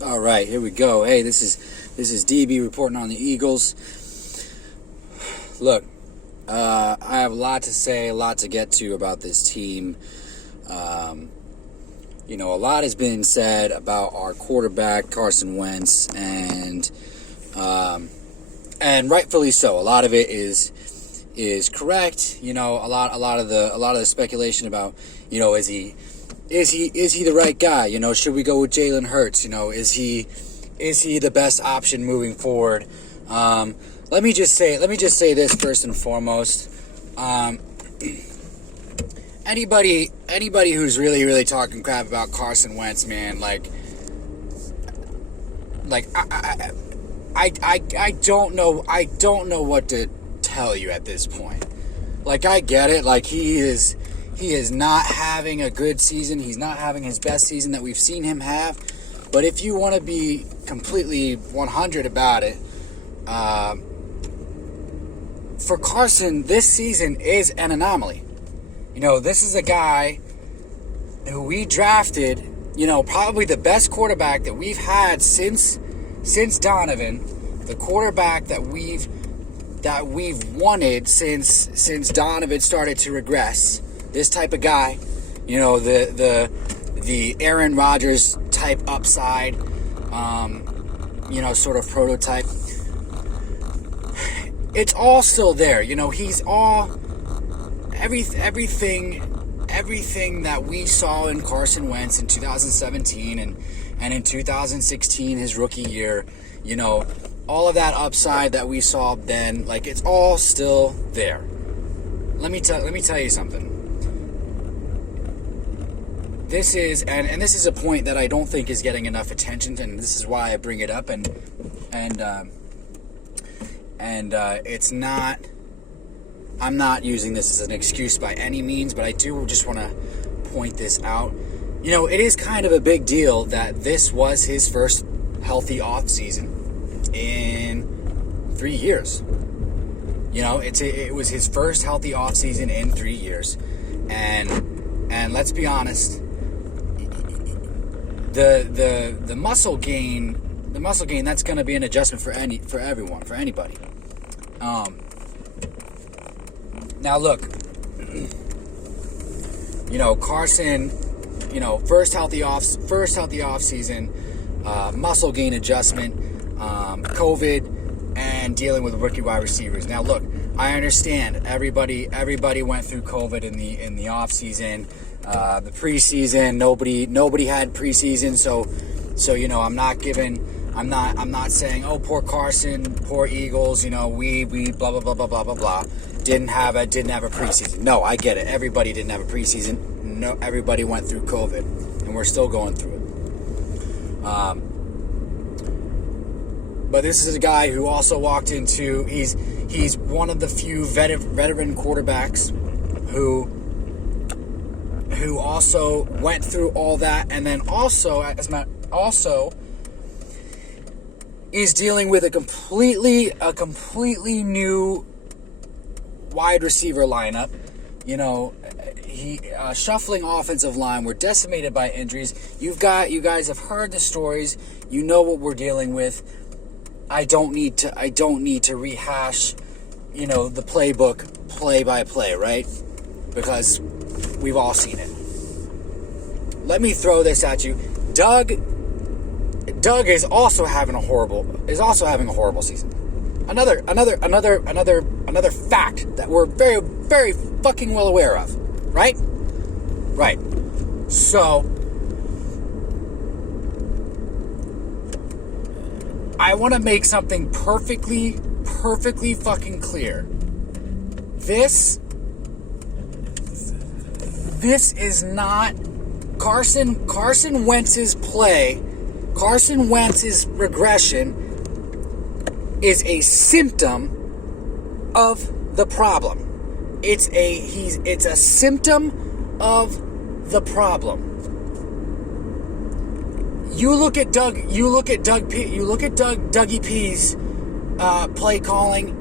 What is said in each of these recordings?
All right, here we go. Hey, this is DB reporting on the Eagles. Look, I have a lot to say, a lot to get to about this team. A lot has been said about our quarterback Carson Wentz, and rightfully so. A lot of it is correct. A lot of the speculation about, is he the right guy? Should we go with Jalen Hurts? Is he the best option moving forward? Let me just say this first and foremost. Anybody who's really talking crap about Carson Wentz, man, I don't know what to tell you at this point. I get it. He is not having a good season. He's not having his best season that we've seen him have. But if you want to be completely 100 about it, for Carson, this season is an anomaly. This is a guy who we drafted, probably the best quarterback that we've had since Donovan, the quarterback that we've wanted since Donovan started to regress. This type of guy, the Aaron Rodgers type upside, sort of prototype. It's all still there. He's all everything that we saw in Carson Wentz in 2017 and in 2016, his rookie year. All of that upside that we saw then, it's all still there. Let me tell you something. This is this is a point that I don't think is getting enough attention, and this is why I bring it up. And it's not. I'm not using this as an excuse by any means, but I do just want to point this out. It is kind of a big deal that this was his first healthy off season in 3 years. It was his first healthy off season in 3 years, and let's be honest. The muscle gain that's going to be an adjustment for everyone, for anybody. Now look, Carson, first healthy off season, muscle gain adjustment, COVID, and dealing with rookie wide receivers. Now look, I understand everybody went through COVID in the off season. The preseason, nobody had preseason, so I'm not saying, oh, poor Carson, poor Eagles, we blah blah blah blah blah blah blah didn't have a preseason. No, I get it. Everybody didn't have a preseason. No, everybody went through COVID, and we're still going through it. But this is a guy who also walked into. He's one of the few veteran quarterbacks who also went through all that, and then also is dealing with a completely new wide receiver lineup. Shuffling offensive line. We're decimated by injuries. You guys have heard the stories. You know what we're dealing with. I don't need to rehash, the playbook play by play, right? Because we've all seen it. Let me throw this at you. Doug is also having a horrible season. Another fact that we're very, very fucking well aware of, right? Right. So I want to make something perfectly fucking clear. This is not Carson Wentz's play. Carson Wentz's regression is a symptom of the problem. It's a symptom of the problem. You look at Dougie P's play calling.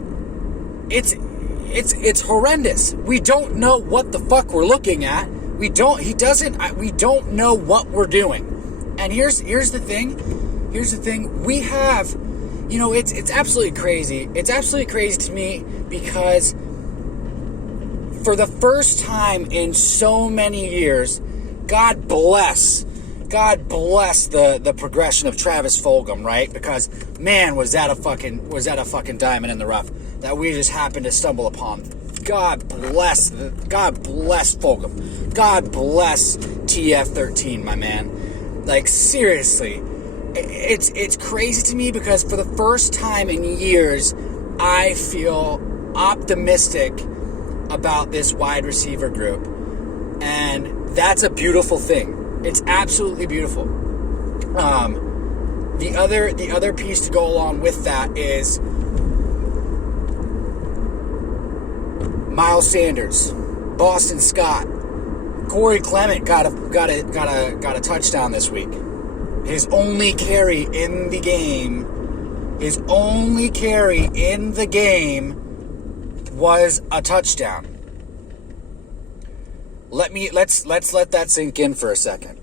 It's horrendous. We don't know what the fuck we're looking at. We don't know what we're doing. And here's the thing. here's the thing. We have, it's absolutely crazy. It's absolutely crazy to me because for the first time in so many years, God bless the progression of Travis Fulgham, right? Because man, was that a fucking diamond in the rough that we just happened to stumble upon. God bless Fulgham. God bless TF13, my man. Like, seriously, it's crazy to me because for the first time in years, I feel optimistic about this wide receiver group, and that's a beautiful thing. It's absolutely beautiful. The other piece to go along with that is Miles Sanders, Boston Scott, Corey Clement got a touchdown this week. His only carry in the game was a touchdown. Let's let that sink in for a second.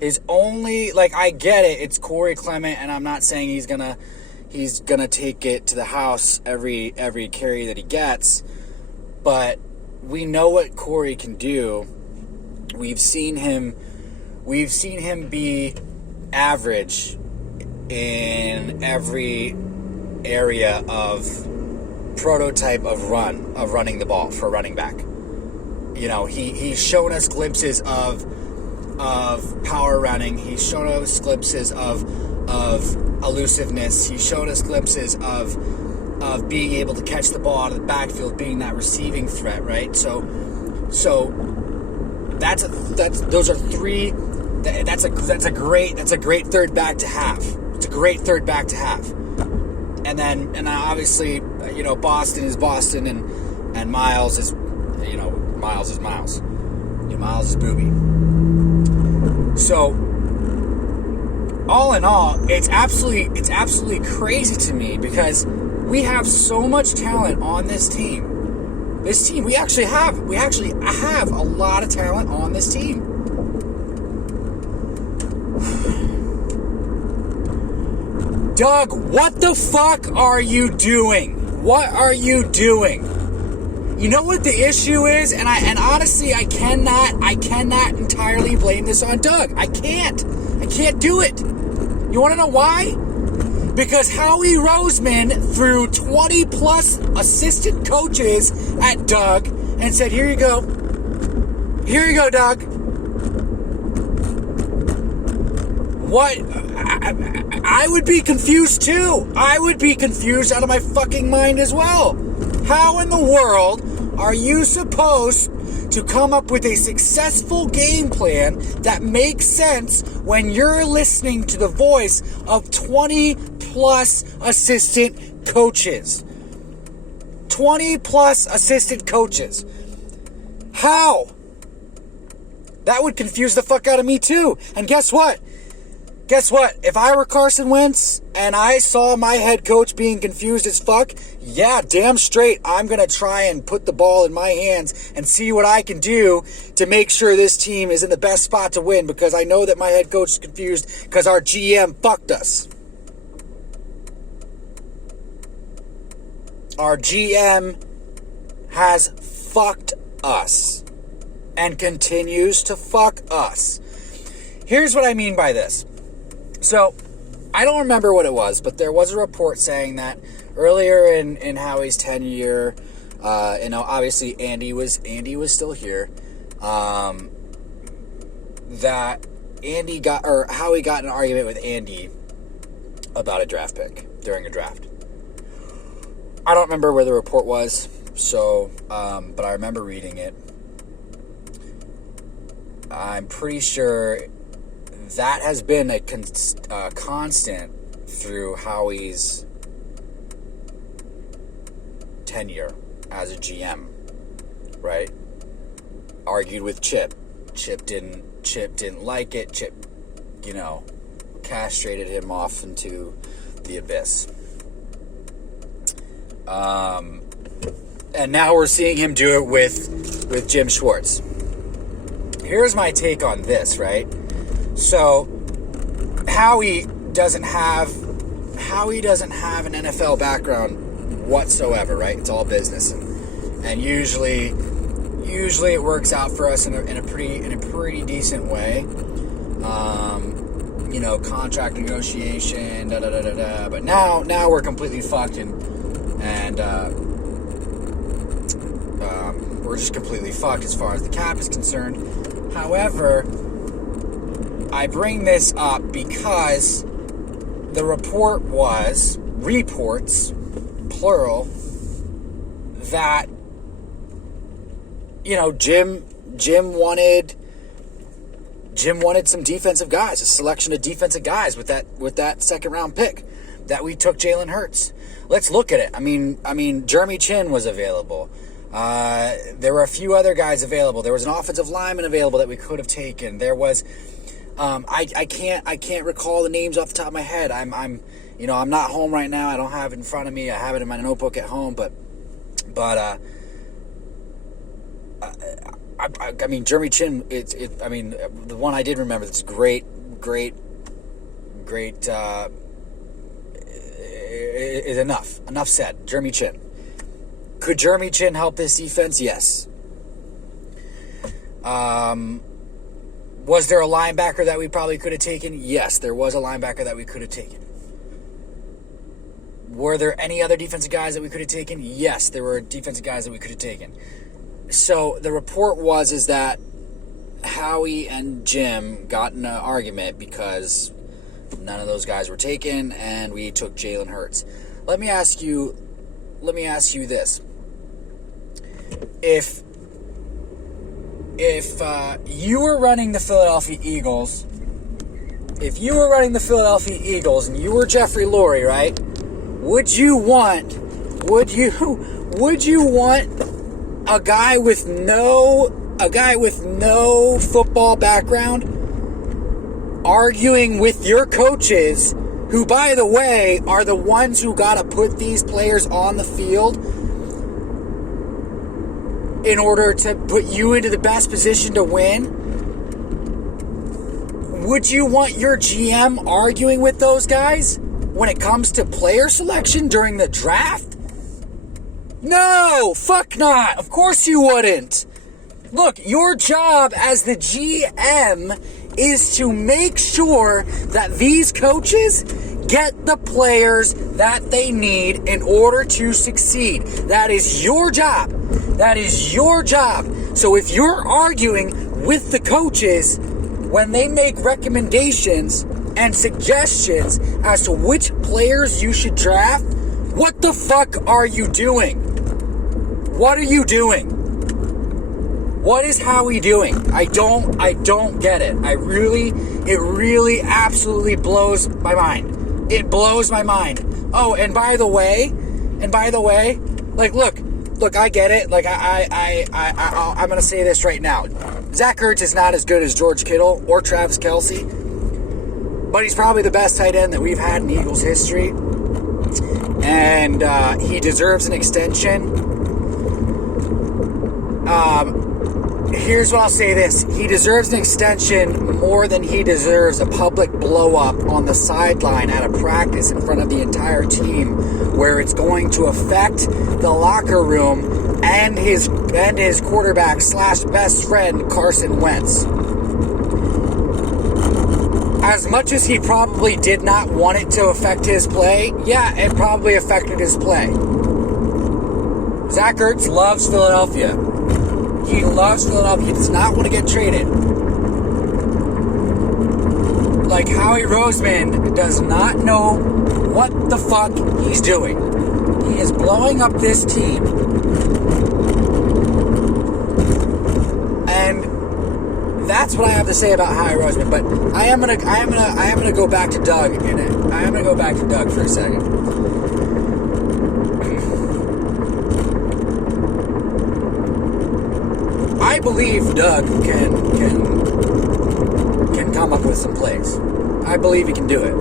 His only, I get it, it's Corey Clement, and I'm not saying he's gonna take it to the house every carry that he gets, but we know what Corey can do. We've seen him be average in every area of prototype of running the ball for a running back. He's shown us glimpses of power running. He's shown us glimpses of elusiveness. He's shown us glimpses of being able to catch the ball out of the backfield, being that receiving threat, right? So that's a great third back to have. It's a great third back to have. And obviously, Boston is Boston, and Miles is Miles is Miles. Miles is Booby. So, all in all, it's absolutely crazy to me because we have so much talent on this team. We actually have a lot of talent on this team. Doug, what the fuck are you doing? What are you doing? You know what the issue is? And honestly, I cannot entirely blame this on Doug. I can't do it. You want to know why? Because Howie Roseman threw 20 plus assistant coaches at Doug and said, here you go, Doug. What? I would be confused too. I would be confused out of my fucking mind as well. How in the world are you supposed to come up with a successful game plan that makes sense when you're listening to the voice of 20 plus assistant coaches? 20 plus assistant coaches. How? That would confuse the fuck out of me too. And guess what? If I were Carson Wentz and I saw my head coach being confused as fuck, yeah, damn straight, I'm going to try and put the ball in my hands and see what I can do to make sure this team is in the best spot to win, because I know that my head coach is confused because our GM fucked us. Our GM has fucked us and continues to fuck us. Here's what I mean by this. So, I don't remember what it was, but there was a report saying that earlier in Howie's tenure, obviously Andy was still here, that Howie got in an argument with Andy about a draft pick during a draft. I don't remember where the report was, so, but I remember reading it. I'm pretty sure that has been a constant through Howie's tenure as a GM, right? Argued with Chip. Chip didn't like it. Chip, castrated him off into the abyss. And now we're seeing him do it with Jim Schwartz. Here's my take on this, right? So, Howie doesn't have an NFL background whatsoever, right? It's all business, and usually it works out for us in a pretty decent way. Contract negotiation, But now we're completely fucked, and we're just completely fucked as far as the cap is concerned. However, I bring this up because the reports, plural, that Jim wanted some defensive guys, a selection of defensive guys with that second round pick that we took Jalen Hurts. Let's look at it. I mean, Jeremy Chin was available. There were a few other guys available. There was an offensive lineman available that we could have taken. There was, I can't recall the names off the top of my head. I'm not home right now. I don't have it in front of me. I have it in my notebook at home, but I mean, Jeremy Chin, the one I did remember that's great, is enough. Enough said. Jeremy Chin. Could Jeremy Chin help this defense? Yes. Was there a linebacker that we probably could have taken? Yes, there was a linebacker that we could have taken. Were there any other defensive guys that we could have taken? Yes, there were defensive guys that we could have taken. So the report is that Howie and Jim got in an argument because none of those guys were taken, and we took Jalen Hurts. Let me ask you this: If you were running the Philadelphia Eagles, and you were Jeffrey Lurie, right? Would you want a guy with no football background arguing with your coaches, who, by the way, are the ones who got to put these players on the field in order to put you into the best position to win? Would you want your GM arguing with those guys when it comes to player selection during the draft? No, fuck not. Of course you wouldn't. Look, your job as the GM is to make sure that these coaches get the players that they need in order to succeed. That is your job. That is your job. So if you're arguing with the coaches when they make recommendations and suggestions as to which players you should draft, what the fuck are you doing? What are you doing? What is Howie doing? I don't get it. It really absolutely blows my mind. It blows my mind. Oh, and by the way, like, look, I get it. Like, I'm gonna say this right now. Zach Ertz is not as good as George Kittle or Travis Kelce, but he's probably the best tight end that we've had in Eagles history, and he deserves an extension. Here's what I'll say this. He deserves an extension more than he deserves a public blow-up on the sideline at a practice in front of the entire team, where it's going to affect the locker room and his quarterback / best friend, Carson Wentz. As much as he probably did not want it to affect his play, yeah, it probably affected his play. Zach Ertz loves Philadelphia. He loves Philadelphia. He does not want to get traded. Like, Howie Roseman does not know what the fuck he's doing. He is blowing up this team. And that's what I have to say about Howie Roseman. But I am gonna go back to Doug in it. I am gonna go back to Doug for a second. I believe Doug can come up with some plays. I believe he can do it.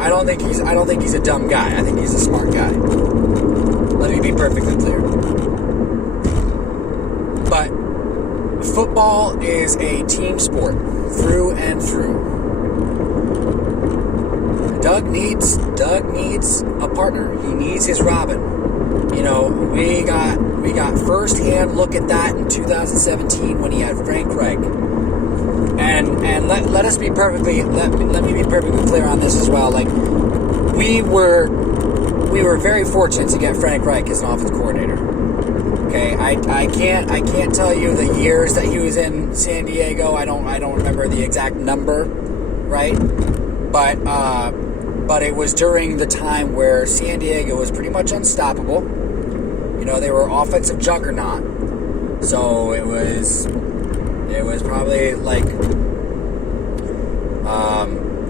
I don't think he's a dumb guy. I think he's a smart guy. Let me be perfectly clear. But football is a team sport through and through. Doug needs a partner. He needs his Robin. You know, we got firsthand look at that in 2017 when he had Frank Reich. And let us be perfectly let me be perfectly clear on this as well. Like, we were very fortunate to get Frank Reich as an offense coordinator. Okay, I can't tell you the years that he was in San Diego. I don't remember the exact number, right? But it was during the time where San Diego was pretty much unstoppable. You know, they were offensive juggernaut. So it was probably like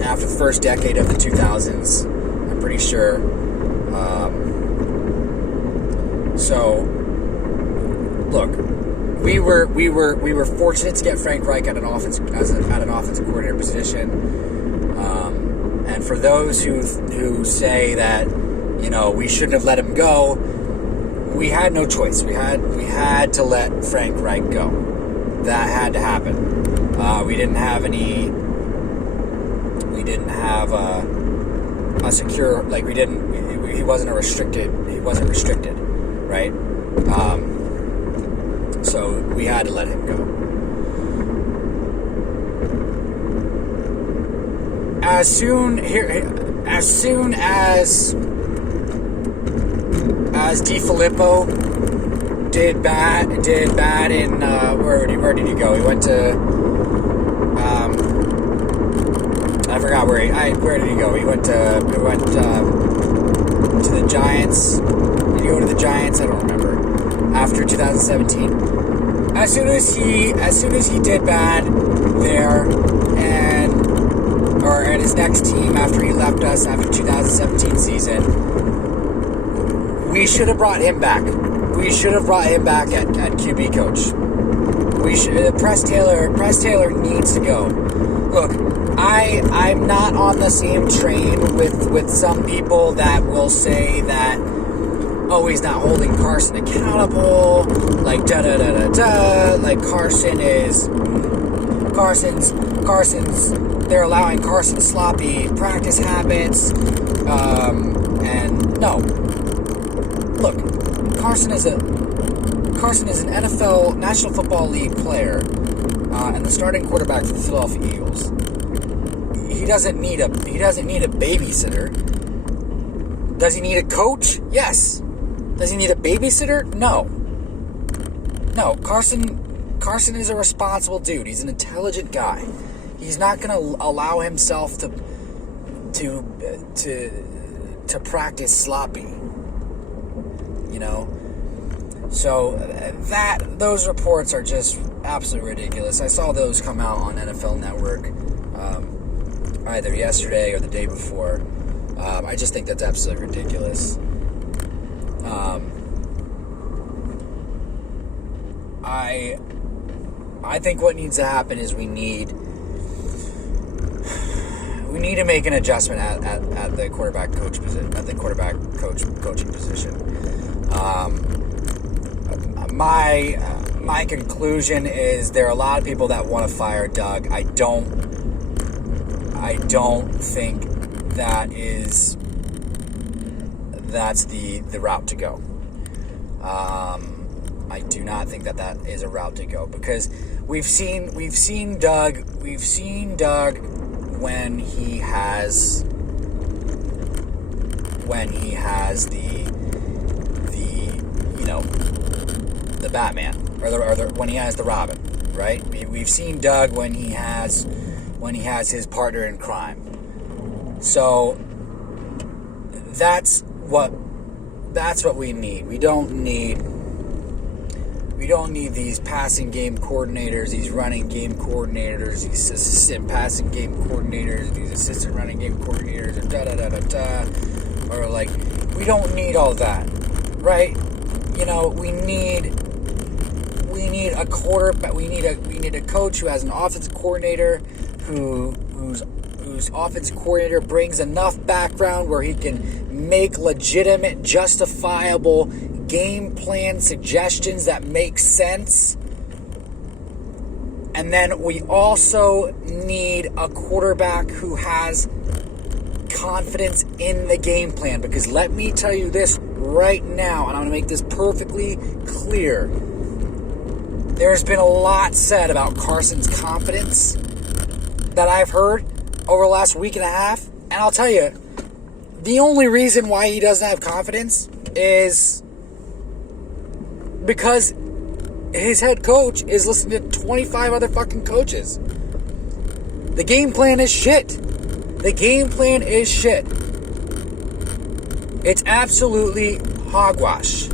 after the first decade of the 2000s, I'm pretty sure. So look, we were fortunate to get Frank Reich at an offensive coordinator position. And for those who say that, you know, we shouldn't have let him go, we had no choice. We had to let Frank Reich go. That had to happen. We didn't have a secure, like, he wasn't restricted, right? So we had to let him go. As soon as DiFilippo did bad in where did he go? He went to I forgot where did he go? He went to the Giants. Did he go to the Giants? I don't remember. After 2017, as soon as he did bad there, and his next team after he left us after 2017 season, we should have brought him back. We should have brought him back at QB coach. Press Taylor needs to go. Look, I'm not on the same train with some people that will say that, oh, he's not holding Carson accountable, like like Carson's, they're allowing Carson sloppy practice habits, and no. Look, Carson is an NFL National Football League player, and the starting quarterback for the Philadelphia Eagles. He doesn't need a babysitter. Does he need a coach? Yes. Does he need a babysitter? No. No, Carson is a responsible dude. He's an intelligent guy. He's not going to allow himself to practice sloppy. You know? So those reports are just absolutely ridiculous. I saw those come out on NFL Network either yesterday or the day before. I just think that's absolutely ridiculous. I think what needs to happen is we need to make an adjustment at the quarterback coach position, coaching position. My conclusion is there are a lot of people that want to fire Doug. I don't think that's the route to go. I do not think that is a route to go, because we've seen Doug when he has the Batman or when he has the Robin, right? We've seen Doug when he has his partner in crime. So that's what we need. We don't need these passing game coordinators, these running game coordinators, these assistant passing game coordinators, these assistant running game coordinators, or or like, we don't need all that, right? You know, we need a quarterback. We need a coach who has an offensive coordinator whose offensive coordinator brings enough background where he can make legitimate, justifiable game plan suggestions that make sense. And then we also need a quarterback who has confidence in the game plan. Because let me tell you this right now, and I'm going to make this perfectly clear. There's been a lot said about Carson's confidence that I've heard over the last week and a half. And I'll tell you, the only reason why he doesn't have confidence is because his head coach is listening to 25 other fucking coaches. The game plan is shit. The game plan is shit. It's absolutely hogwash.